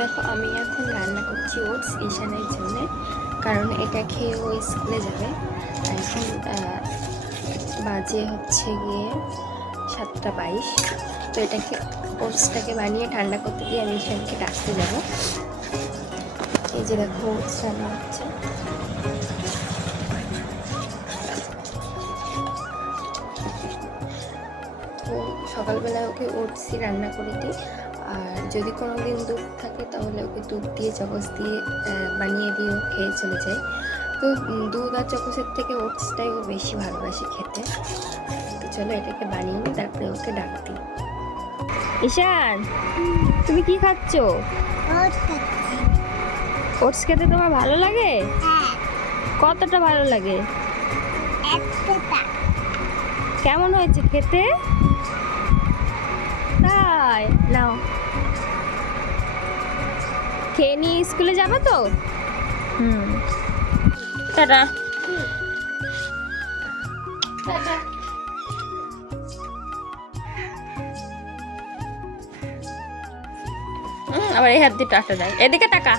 দেখো আমি এখন রান্না করছি ওটস ঈশানের জন্য, কারণ এটা খেয়ে ও স্কুলে যাবে। এখন বাজে হচ্ছে গিয়ে 7:22। তো এটাকে ওটসটাকে বানিয়ে ঠান্ডা করতে দিয়ে আমি ঈশানকে ডাকতে যাব। এই যে দেখো ওটস রান্না হচ্ছে। তো সকালবেলা ওকে ওটসই রান্না করে দিই, আর যদি কোনো দিন দুধ থাকে তাহলে ওকে দুধ দিয়ে চকস দিয়ে বানিয়ে দিয়ে ও খেয়ে চলে যায়। তো দুধ আর চকসের থেকে ওটসটাই ও বেশি ভালোবাসে খেতে। তো চলো এটাকে বানিয়ে নিই, তারপরে ওকে ডাক দিই। ঈশান, তুমি কি খাচ্ছ? ওটস খেতে তোমার ভালো লাগে? কতটা ভালো লাগে? কেমন হয়েছে খেতে? তাই নাও, খেয়ে নিয়ে স্কুলে যাবে তো? টাটা। আবার এই হাত দিয়ে টাটা দেয়, এদিকে টাকা।